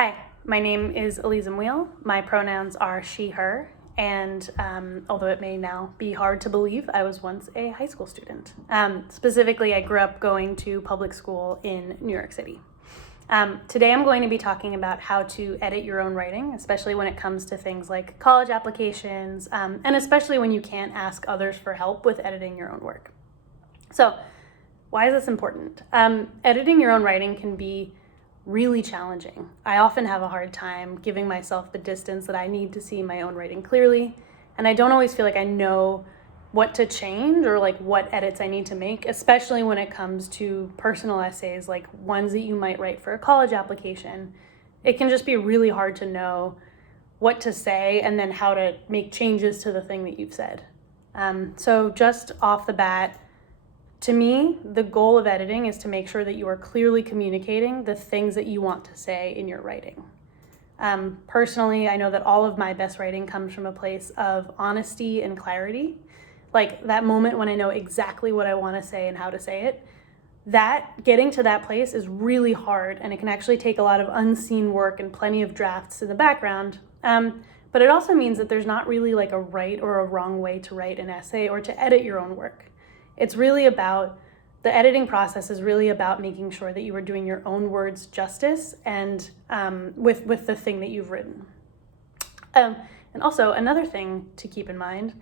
Hi, my name is Elisa Muyl. My pronouns are she, her, and although it may now be hard to believe, I was once a high school student. Specifically, I grew up going to public school in New York City. Today I'm going to be talking about how to edit your own writing, especially when it comes to things like college applications, and especially when you can't ask others for help with editing your own work. So, why is this important? Editing your own writing can be really challenging. I often have a hard time giving myself the distance that I need to see my own writing clearly, and I don't always feel like I know what to change or like what edits I need to make, especially when it comes to personal essays like ones that you might write for a college application. It can just be really hard to know what to say and then how to make changes to the thing that you've said. So just off the bat, to me, the goal of editing is to make sure that you are clearly communicating the things that you want to say in your writing. Personally, I know that all of my best writing comes from a place of honesty and clarity. Like that moment when I know exactly what I want to say and how to say it. Getting to that place is really hard, and it can actually take a lot of unseen work and plenty of drafts in the background. But it also means that there's not really like a right or a wrong way to write an essay or to edit your own work. It's really about, the editing process is really about making sure that you are doing your own words justice and with the thing that you've written. And also another thing to keep in mind,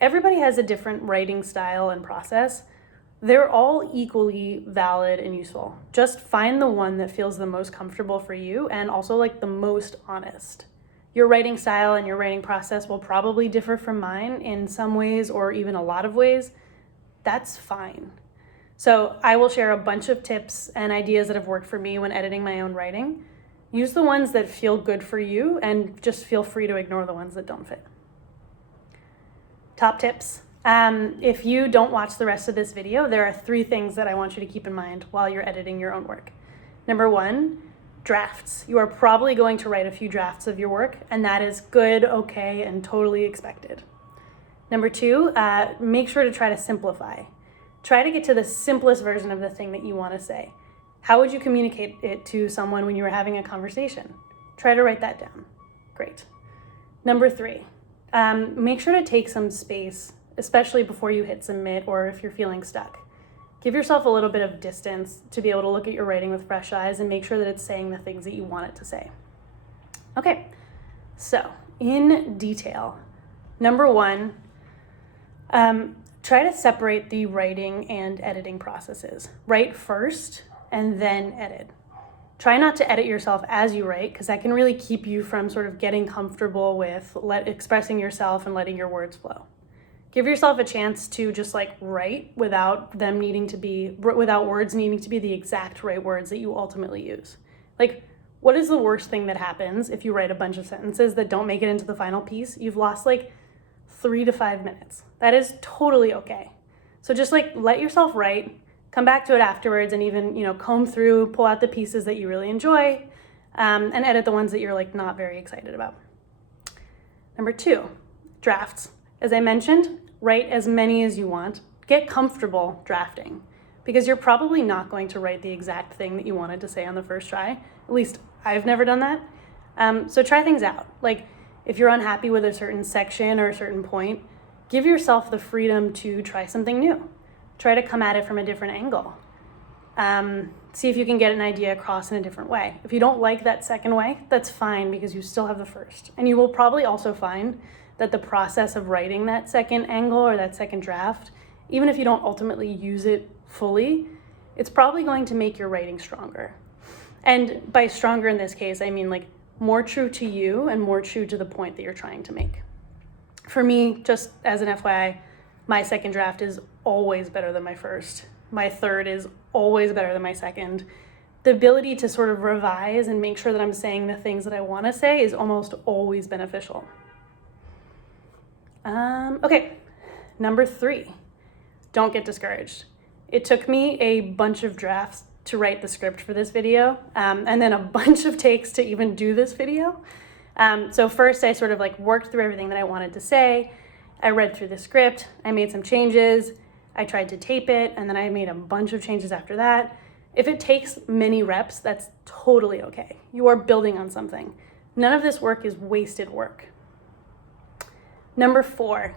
everybody has a different writing style and process. They're all equally valid and useful. Just find the one that feels the most comfortable for you and also like the most honest. Your writing style and your writing process will probably differ from mine in some ways or even a lot of ways. That's fine. So I will share a bunch of tips and ideas that have worked for me when editing my own writing. Use the ones that feel good for you and just feel free to ignore the ones that don't fit. Top tips. If you don't watch the rest of this video, there are 3 things that I want you to keep in mind while you're editing your own work. Number 1, drafts. You are probably going to write a few drafts of your work, and that is good, okay, and totally expected. Number 2, make sure to try to simplify. Try to get to the simplest version of the thing that you want to say. How would you communicate it to someone when you were having a conversation? Try to write that down. Great. Number 3, make sure to take some space, especially before you hit submit or if you're feeling stuck. Give yourself a little bit of distance to be able to look at your writing with fresh eyes and make sure that it's saying the things that you want it to say. Okay, so in detail, number 1, try to separate the writing and editing processes. Write first and then edit. Try not to edit yourself as you write, because that can really keep you from sort of getting comfortable with expressing yourself and letting your words flow. Give yourself a chance to just like write without words needing to be the exact right words that you ultimately use. Like, what is the worst thing that happens if you write a bunch of sentences that don't make it into the final piece? You've lost like 3 to 5 minutes. That is totally okay. So just like let yourself write, come back to it afterwards and even, comb through, pull out the pieces that you really enjoy, and edit the ones that you're like not very excited about. Number 2, drafts. As I mentioned, write as many as you want. Get comfortable drafting because you're probably not going to write the exact thing that you wanted to say on the first try. At least I've never done that. So try things out. Like, if you're unhappy with a certain section or a certain point, give yourself the freedom to try something new. Try to come at it from a different angle. See if you can get an idea across in a different way. If you don't like that second way, that's fine because you still have the first. And you will probably also find that the process of writing that second angle or that second draft, even if you don't ultimately use it fully, it's probably going to make your writing stronger. And by stronger in this case, I mean like more true to you and more true to the point that you're trying to make. For me, just as an FYI, my second draft is always better than my first. My third is always better than my second. The ability to sort of revise and make sure that I'm saying the things that I want to say is almost always beneficial. Okay, number 3, don't get discouraged. It took me a bunch of drafts to write the script for this video, and then a bunch of takes to even do this video. So first I sort of like worked through everything that I wanted to say. I read through the script, I made some changes, I tried to tape it, and then I made a bunch of changes after that. If it takes many reps, that's totally okay. You are building on something. None of this work is wasted work. Number 4,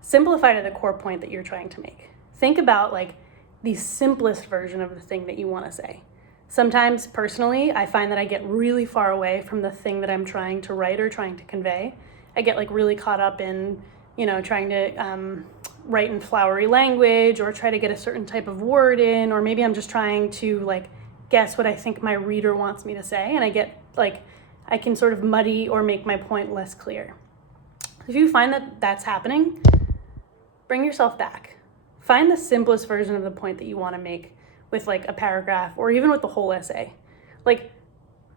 simplify to the core point that you're trying to make. Think about like the simplest version of the thing that you want to say. Sometimes personally, I find that I get really far away from the thing that I'm trying to write or trying to convey. I get like really caught up in, trying to write in flowery language or try to get a certain type of word in, or maybe I'm just trying to like guess what I think my reader wants me to say, and I get like, I can sort of muddy or make my point less clear. If you find that that's happening, bring yourself back. Find the simplest version of the point that you want to make with like a paragraph or even with the whole essay. Like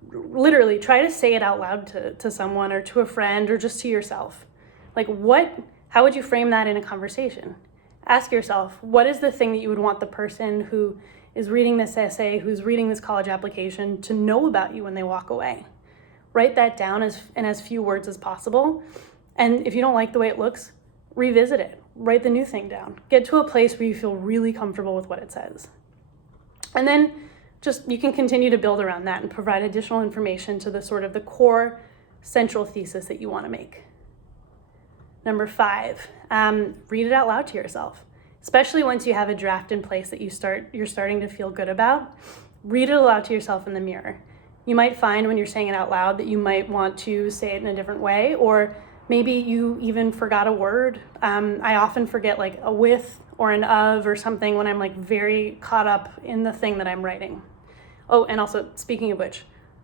literally try to say it out loud to someone or to a friend or just to yourself. Like how would you frame that in a conversation? Ask yourself, what is the thing that you would want the person who is reading this essay, who's reading this college application to know about you when they walk away? Write that down in as few words as possible. And if you don't like the way it looks, revisit it. Write the new thing down. Get to a place where you feel really comfortable with what it says. And then you can continue to build around that and provide additional information to the core central thesis that you want to make. Number 5, read it out loud to yourself. Especially once you have a draft in place that you're starting to feel good about, read it aloud to yourself in the mirror. You might find when you're saying it out loud that you might want to say it in a different way, or maybe you even forgot a word. I often forget like a with or an of or something when I'm like very caught up in the thing that I'm writing. Oh, and also speaking of which,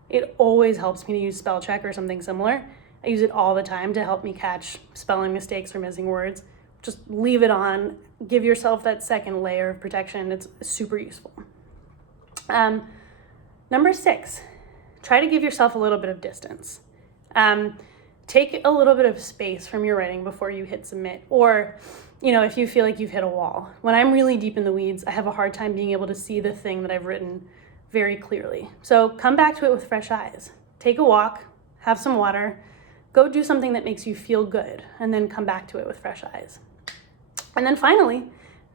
it always helps me to use spell check or something similar. I use it all the time to help me catch spelling mistakes or missing words. Just leave it on, give yourself that second layer of protection. It's super useful. Number 6, try to give yourself a little bit of distance. Take a little bit of space from your writing before you hit submit, or, if you feel like you've hit a wall. When I'm really deep in the weeds, I have a hard time being able to see the thing that I've written very clearly. So come back to it with fresh eyes. Take a walk, have some water, go do something that makes you feel good, and then come back to it with fresh eyes. And then finally,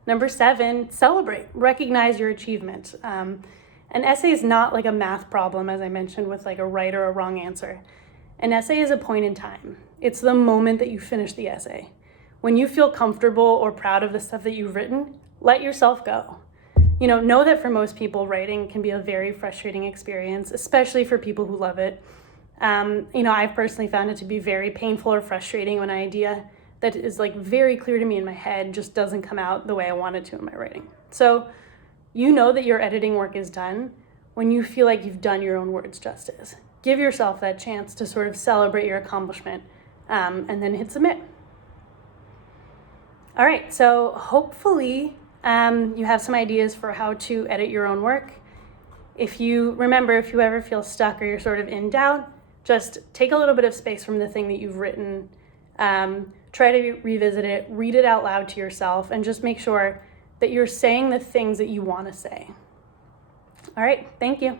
number 7, celebrate, recognize your achievement. An essay is not like a math problem, as I mentioned, with like a right or a wrong answer. An essay is a point in time. It's the moment that you finish the essay. When you feel comfortable or proud of the stuff that you've written, let yourself go. Know that for most people, writing can be a very frustrating experience, especially for people who love it. I've personally found it to be very painful or frustrating when an idea that is like very clear to me in my head just doesn't come out the way I want it to in my writing. So that your editing work is done when you feel like you've done your own words justice. Give yourself that chance to sort of celebrate your accomplishment and then hit submit. All right, so hopefully you have some ideas for how to edit your own work. If you ever feel stuck or you're sort of in doubt, just take a little bit of space from the thing that you've written, try to revisit it, read it out loud to yourself, and just make sure that you're saying the things that you want to say. All right, thank you.